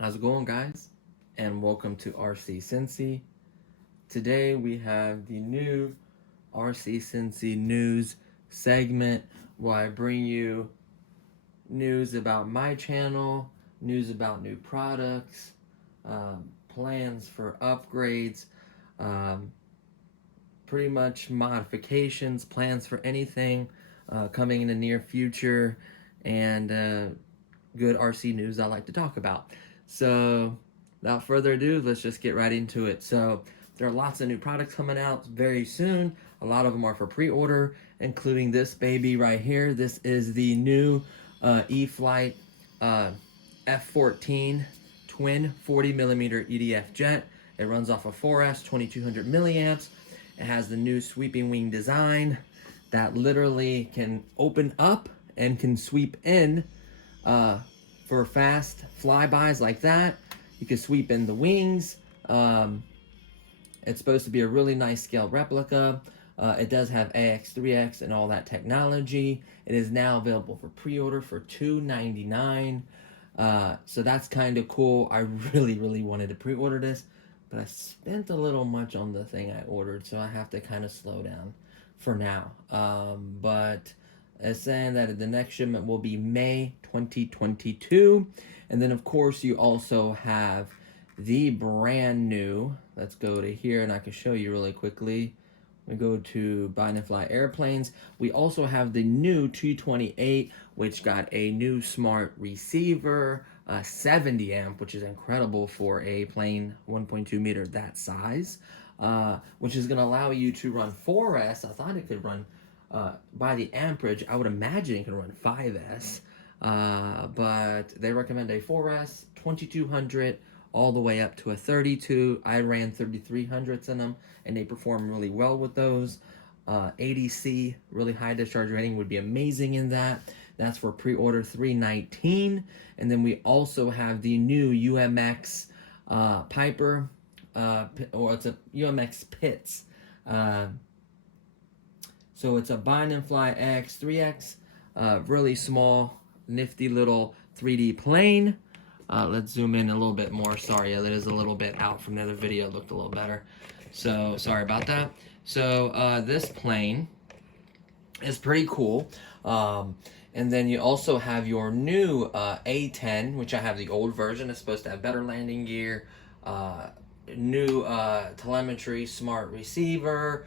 How's it going, guys? And welcome to R.C.E Cincy. Today we have the new R.C.E Cincy news segment where I bring you news about my channel, news about new products, plans for upgrades, um, pretty much modifications, plans for anything coming in the near future, and good RC news I like to talk about. So, without further ado, let's just get right into it. So, there are lots of new products coming out very soon. A lot of them are for pre-order, including this baby right here. This is the new E-Flight F14 twin 40 millimeter EDF jet. It runs off of 4S 2200 milliamps. It has the new sweeping wing design that literally can open up and can sweep in uh, for fast flybys like that. You can sweep in the wings. It's supposed to be a really nice scale replica. It does have AX3X and all that technology. It is now available for pre-order for $299. So that's kind of cool. I really wanted to pre-order this, but I spent a little much on the thing I ordered, so I have to kind of slow down for now. But it's saying that the next shipment will be May 2022. And then, of course, you also have the brand new, let's go to here and I can show you really quickly. We go to Buy and Fly Airplanes. We also have the new 228, which got a new smart receiver, 70 amp, which is incredible for a plane 1.2 meter that size, which is going to allow you to run 4S. I thought it could run, by the amperage, I would imagine it can run 5S, but they recommend a 4S, 2200, all the way up to a 32. I ran 3300s in them, and they perform really well with those. ADC, really high discharge rating, would be amazing in that. That's for pre-order $319. And then we also have the new UMX Piper, or it's a UMX Pitts. So it's a Bind and Fly X3X, really small, nifty little 3D plane. Let's zoom in a little bit more. Sorry, that is a little bit out from the other video. It looked a little better. So, sorry about that. So, this plane is pretty cool. And then you also have your new A10, which I have the old version. It's supposed to have better landing gear, new telemetry, smart receiver,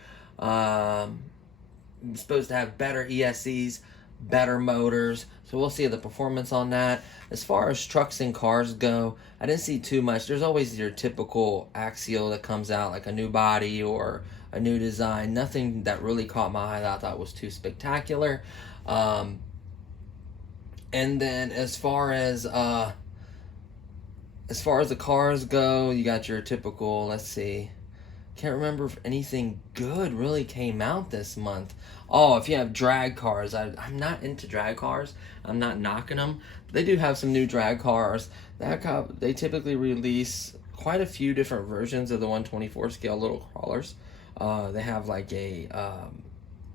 supposed to have better ESCs, better motors. So we'll see the performance on that. As far as trucks and cars go, I didn't see too much. There's always your typical axial that comes out, like a new body or a new design. Nothing that really caught my eye that I thought was too spectacular. And then as far as the cars go, you got your typical, let's see, can't remember if anything good really came out this month. Oh, if you have drag cars, I'm not into drag cars. I'm not knocking them. But they do have some new drag cars. They typically release quite a few different versions of the 124 scale little crawlers. They have like an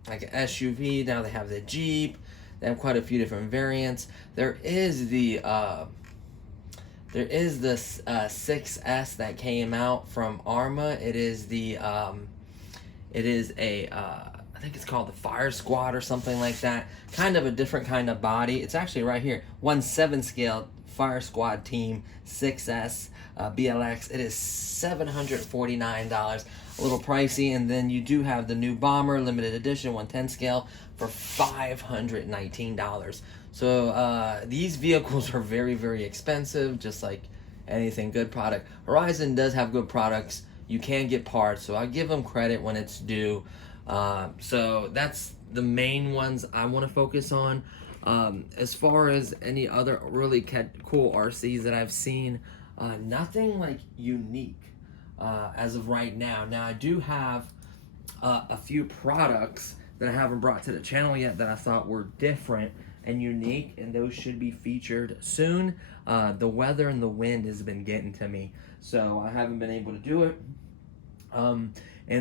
SUV. Now they have the Jeep. They have quite a few different variants. There is this 6S that came out from ARMA. It is I think it's called the Fire Squad or something like that. Kind of a different kind of body. It's actually right here. 1/7 scale Fire Squad Team 6S BLX. It is $749. A little pricey. And then you do have the new Bomber limited edition 110 scale for $519. So these vehicles are very expensive, just like anything good product. Horizon does have good products. You can get parts, so I give them credit when it's due. So that's the main ones I want to focus on. As far as any other really cool RCs that I've seen, nothing like unique as of right now. Now I do have a few products that I haven't brought to the channel yet that I thought were different and unique, and those should be featured soon. The weather and the wind has been getting to me, so I haven't been able to do it. And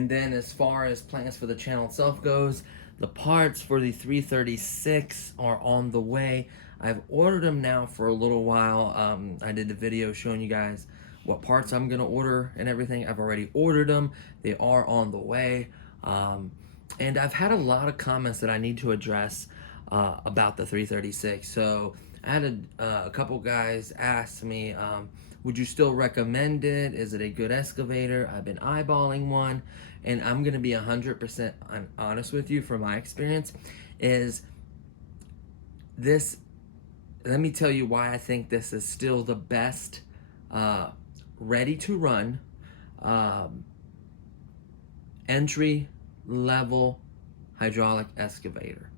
then as far as plans for the channel itself goes, the parts for the 336 are on the way. I've ordered them now for a little while. I did the video showing you guys what parts I'm gonna order and everything. I've already ordered them. They are on the way. And I've had a lot of comments that I need to address about the 336. So I had a couple guys ask me, would you still recommend it? Is it a good excavator? I've been eyeballing one, and I'm gonna be 100% honest with you from my experience. Is this? Let me tell you why I think this is still the best, ready to run, entry level hydraulic excavator.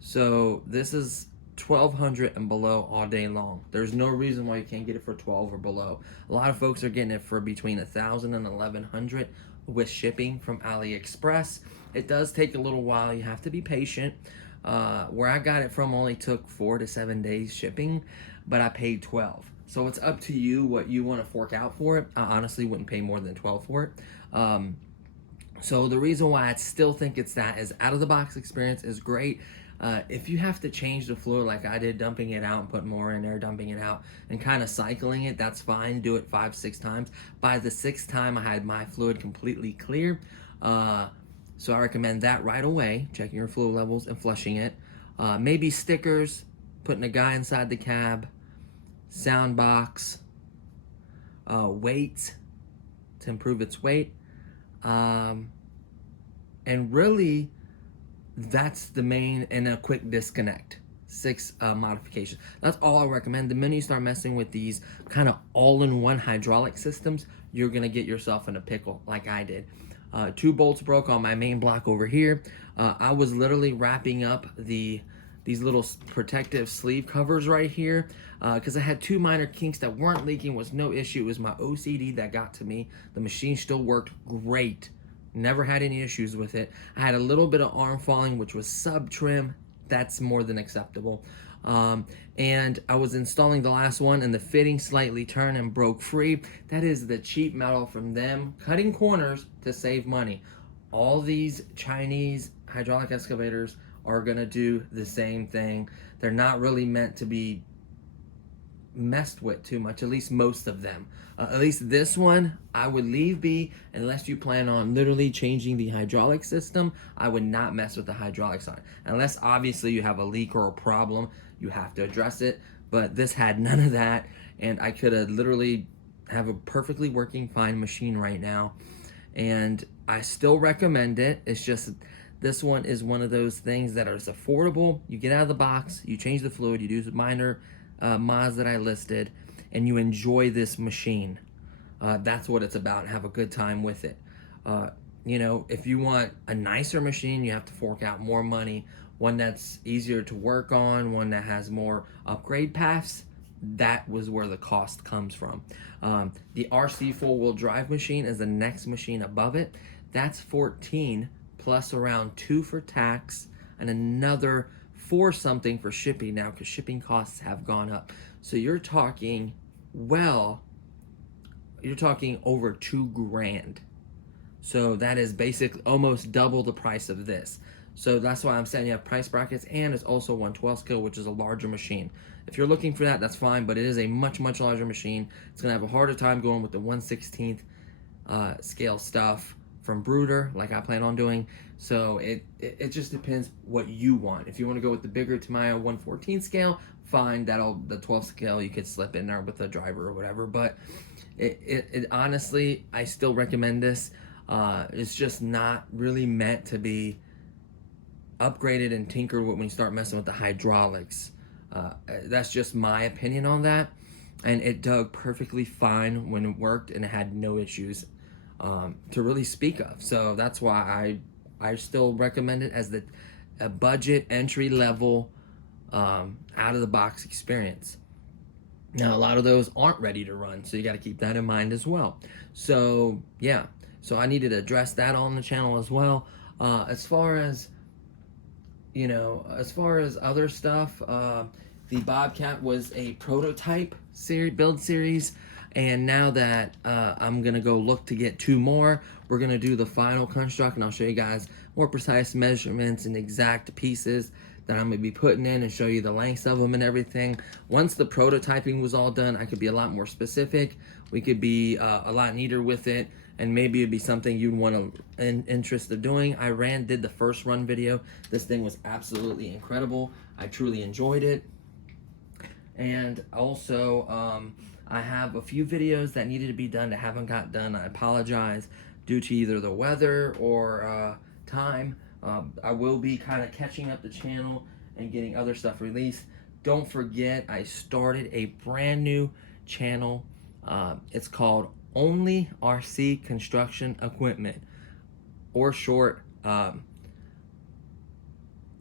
So this is 1200 and below all day long. There's no reason why you can't get it for 12 or below. A lot of folks are getting it for between 1,000 and 1,100 with shipping from AliExpress. It does take a little while. You have to be patient. Where I got it from only took 4 to 7 days shipping, but I paid 12. So it's up to you what you want to fork out for it. I honestly wouldn't pay more than 12 for it. So the reason why I still think it's that is out of the box experience is great. If you have to change the fluid like I did, dumping it out and putting more in there, dumping it out, and kind of cycling it, that's fine. Do it 5-6 times. By the 6th time, I had my fluid completely clear. So I recommend that right away, checking your fluid levels and flushing it. Maybe stickers, putting a guy inside the cab, sound box, weight to improve its weight. And really, that's the main, and a quick disconnect. 6 modifications. That's all I recommend. The minute you start messing with these kind of all-in-one hydraulic systems, you're gonna get yourself in a pickle like I did. 2 bolts broke on my main block over here. I was literally wrapping up these little protective sleeve covers right here because I had 2 minor kinks that weren't leaking. Was no issue. It was my O.C.E that got to me. The machine still worked great. Never had any issues with it. I had a little bit of arm falling, which was sub trim. That's more than acceptable. And I was installing the last one, and the fitting slightly turned and broke free. That is the cheap metal from them cutting corners to save money. All these Chinese hydraulic excavators are gonna do the same thing. They're not really meant to be messed with too much, at least most of them. At least this one I would leave be unless you plan on literally changing the hydraulic system. I would not mess with the hydraulics on it unless obviously you have a leak or a problem. You have to address it, but this had none of that, and I could have literally have a perfectly working fine machine right now, and I still recommend it. It's just this one is one of those things that is affordable. You get out of the box, you change the fluid, you do some minor mods that I listed, and you enjoy this machine. That's what it's about. Have a good time with it. You know, if you want a nicer machine, you have to fork out more money. One that's easier to work on, one that has more upgrade paths. That was where the cost comes from. The O.R.C.E 4-wheel drive machine is the next machine above it. That's 14 plus around 2 for tax and another 4 something for shipping now because shipping costs have gone up. So you're talking, well, you're talking over 2 grand. So that is basically almost double the price of this. So that's why I'm saying you have price brackets, and it's also 1/12 scale, which is a larger machine. If you're looking for that, that's fine, but it is a much, much larger machine. It's gonna have a harder time going with the 1/16 scale stuff from Brooder, like I plan on doing. So it just depends what you want. If you want to go with the bigger Tamiya 1/14 scale, fine. The 12 scale you could slip in there with a driver or whatever. But it honestly, I still recommend this. It's just not really meant to be upgraded and tinkered with when you start messing with the hydraulics. That's just my opinion on that. And it dug perfectly fine when it worked, and it had no issues to really speak of. So that's why I still recommend it as a budget entry level out of the box experience. Now a lot of those aren't ready to run, so you got to keep that in mind as well. So yeah, so I needed to address that on the channel as well. As far as other stuff, the Bobcat was a prototype build series, and now that I'm gonna go look to get 2 more, we're gonna do the final construct, and I'll show you guys more precise measurements and exact pieces that I'm gonna be putting in and show you the lengths of them and everything. Once the prototyping was all done, I could be a lot more specific. We could be a lot neater with it, and maybe it'd be something you'd want an interest of doing. I did the first run video. This thing was absolutely incredible. I truly enjoyed it. And also, I have a few videos that needed to be done that haven't got done. I apologize due to either the weather or time. I will be kind of catching up the channel and getting other stuff released. Don't forget, I started a brand new channel. It's called Only O.R.C.E Construction Equipment, or short,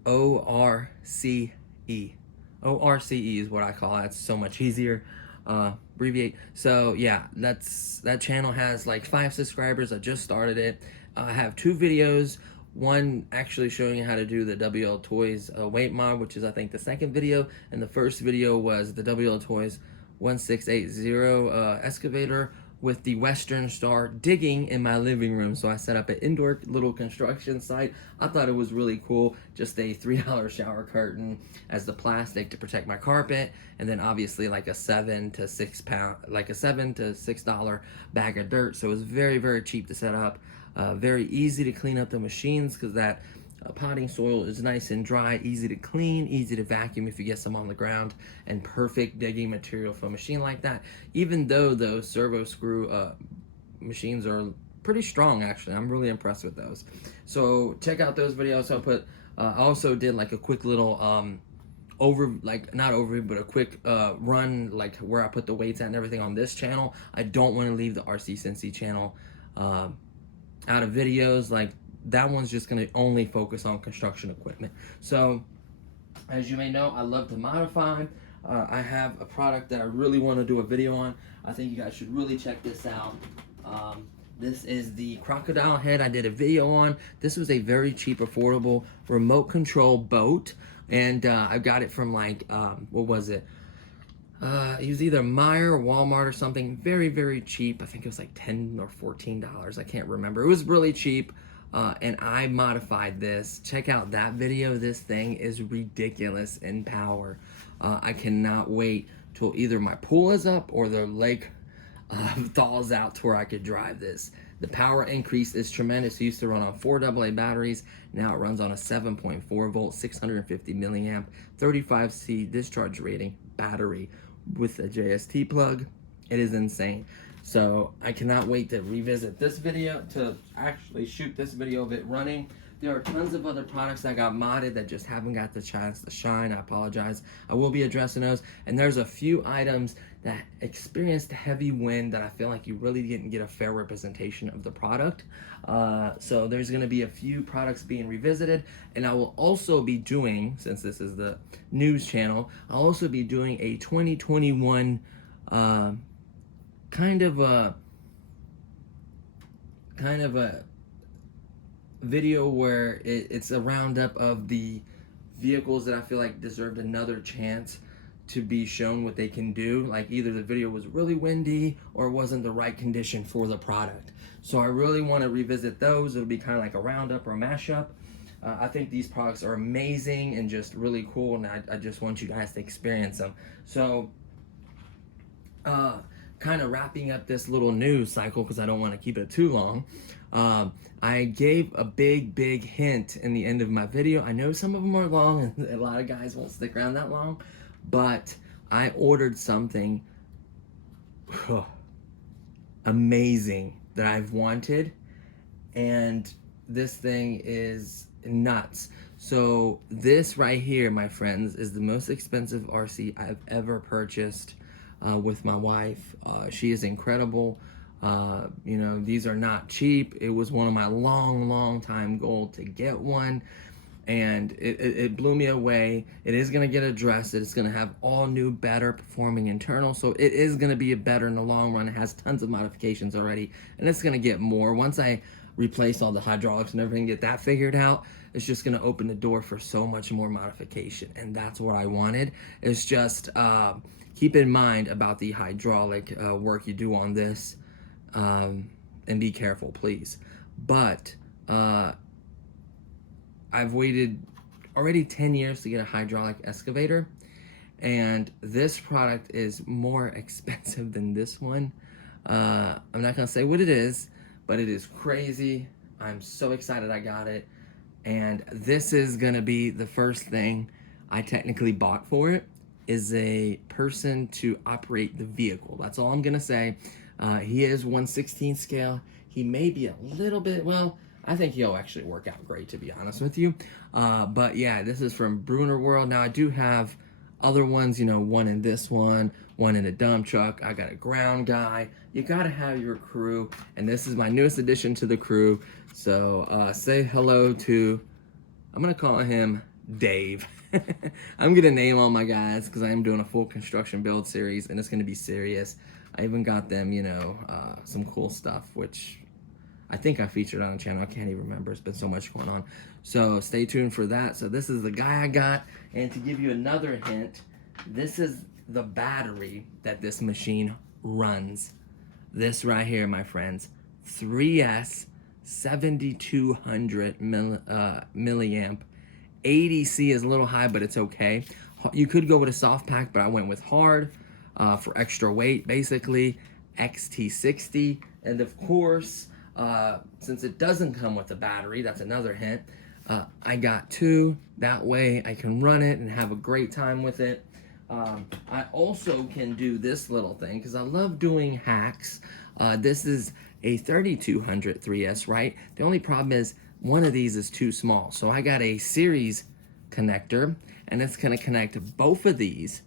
O.R.C.E. O.R.C.E is what I call it. It's so much easier. Abbreviate. So yeah, that channel has like 5 subscribers. I just started it. I have 2 videos. One actually showing you how to do the WL Toys weight mod, which is I think the second video, and the first video was the WL Toys 1680 excavator with the Western Star digging in my living room. So I set up an indoor little construction site. I thought it was really cool. Just a $3 shower curtain as the plastic to protect my carpet, and then obviously like a $7 to $6 bag of dirt. So it was very, very cheap to set up. Very easy to clean up the machines because that potting soil is nice and dry, easy to clean, easy to vacuum if you get some on the ground, and perfect digging material for a machine like that. Even though those servo screw machines are pretty strong, actually. I'm really impressed with those. So check out those videos. I also did like a quick little not overview, but a quick run, like where I put the weights at and everything on this channel. I don't want to leave the O.R.C.E Cincy channel out of videos. Like, that one's just going to only focus on construction equipment. So, as you may know, I love to modify. I have a product that I really want to do a video on. I think you guys should really check this out. This is the Crocodile Head I did a video on. This was a very cheap, affordable remote control boat. And I got it from like, what was it? It was either Meijer or Walmart or something. Very, very cheap. I think it was like $10 or $14. I can't remember. It was really cheap. And I modified this. Check out that video. This thing is ridiculous in power. I cannot wait till either my pool is up or the lake thaws out to where I could drive this. The power increase is tremendous. It used to run on 4 AA batteries. Now it runs on a 7.4 volt, 650 milliamp, 35C discharge rating battery with a JST plug. It is insane. So I cannot wait to revisit this video, to actually shoot this video of it running. There are tons of other products that got modded that just haven't got the chance to shine. I apologize. I will be addressing those. And there's a few items that experienced heavy wind that I feel like you really didn't get a fair representation of the product. So there's going to be a few products being revisited. And I will also be doing, since this is the news channel, I'll also be doing a 2021 kind of a video where it's a roundup of the vehicles that I feel like deserved another chance to be shown what they can do. Like, either the video was really windy or wasn't the right condition for the product. So I really want to revisit those. It'll be kind of like a roundup or a mashup. I think these products are amazing and just really cool, and I just want you guys to experience them. So kind of wrapping up this little news cycle, because I don't want to keep it too long. I gave a big hint in the end of my video. I know some of them are long and a lot of guys won't stick around that long, but I ordered something amazing that I've wanted, and this thing is nuts. So this right here, my friends, is the most expensive O.R.C.E I've ever purchased with my wife. She is incredible. You know, these are not cheap. It was one of my long time goal to get one, and it blew me away. It is going to get addressed. It's going to have all new, better performing internal, so it is going to be better in the long run. It has tons of modifications already, and it's going to get more. Once I replace all the hydraulics and everything, get that figured out, it's just going to open the door for so much more modification, and that's what I wanted. It's just keep in mind about the hydraulic work you do on this, and be careful, please. But I've waited already 10 years to get a hydraulic excavator, and this product is more expensive than this one. I'm not gonna say what it is, but it is crazy. I'm so excited I got it, and this is gonna be the first thing I technically bought for it, is a person to operate the vehicle. That's all I'm gonna say. He is 1/16 scale. He may be a little bit, well, I think he'll actually work out great, to be honest with you. But yeah, this is from Bruner World. Now I do have other ones, you know, one in this one in a dump truck. I got a ground guy. You gotta have your crew, and this is my newest addition to the crew. So say hello to, I'm gonna call him Dave. I'm gonna name all my guys because I am doing a full construction build series, and it's gonna be serious. I even got them, you know, some cool stuff, which I think I featured on the channel. I can't even remember. It's been so much going on. So stay tuned for that. So this is the guy I got. And to give you another hint, this is the battery that this machine runs. This right here, my friends, 3S 7200 milliamp. ADC is a little high, but it's okay. You could go with a soft pack, but I went with hard for extra weight, basically. XT60, and of course, since it doesn't come with a battery, that's another hint, I got two. That way I can run it and have a great time with it. I also can do this little thing because I love doing hacks. This is a 3200 3S, right? The only problem is one of these is too small. So I got a series connector, and it's gonna connect both of these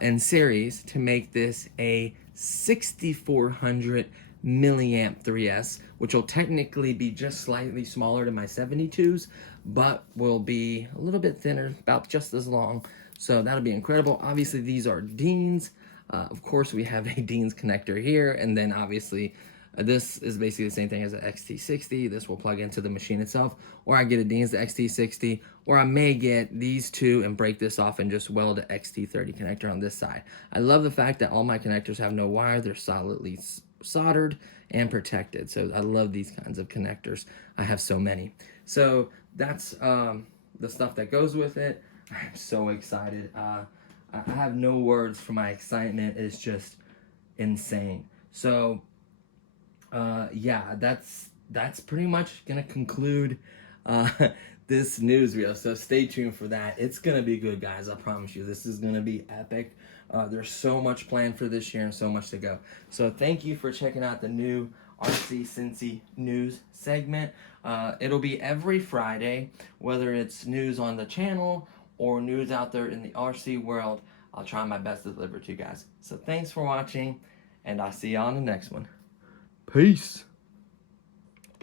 in series to make this a 6400 milliamp 3S, which will technically be just slightly smaller than my 72s, but will be a little bit thinner, about just as long. So that'll be incredible. Obviously, these are Dean's. Of course, we have a Dean's connector here, and then obviously, this is basically the same thing as an XT60. This will plug into the machine itself, or I get a Dean's XT60, or I may get these two and break this off and just weld the XT30 connector on this side. I love the fact that all my connectors have no wire. They're solidly soldered and protected. So I love these kinds of connectors. I have so many. So that's the stuff that goes with it. I'm so excited. I have no words for my excitement. It's just insane. So yeah, that's pretty much gonna conclude this news video. So stay tuned for that. It's gonna be good, guys. I promise you. This is gonna be epic. There's so much planned for this year and so much to go. So thank you for checking out the new O.R.C.E Cincy news segment. It'll be every Friday, whether it's news on the channel or news out there in the O.R.C.E world. I'll try my best to deliver to you guys. So thanks for watching, and I'll see you on the next one. Peace.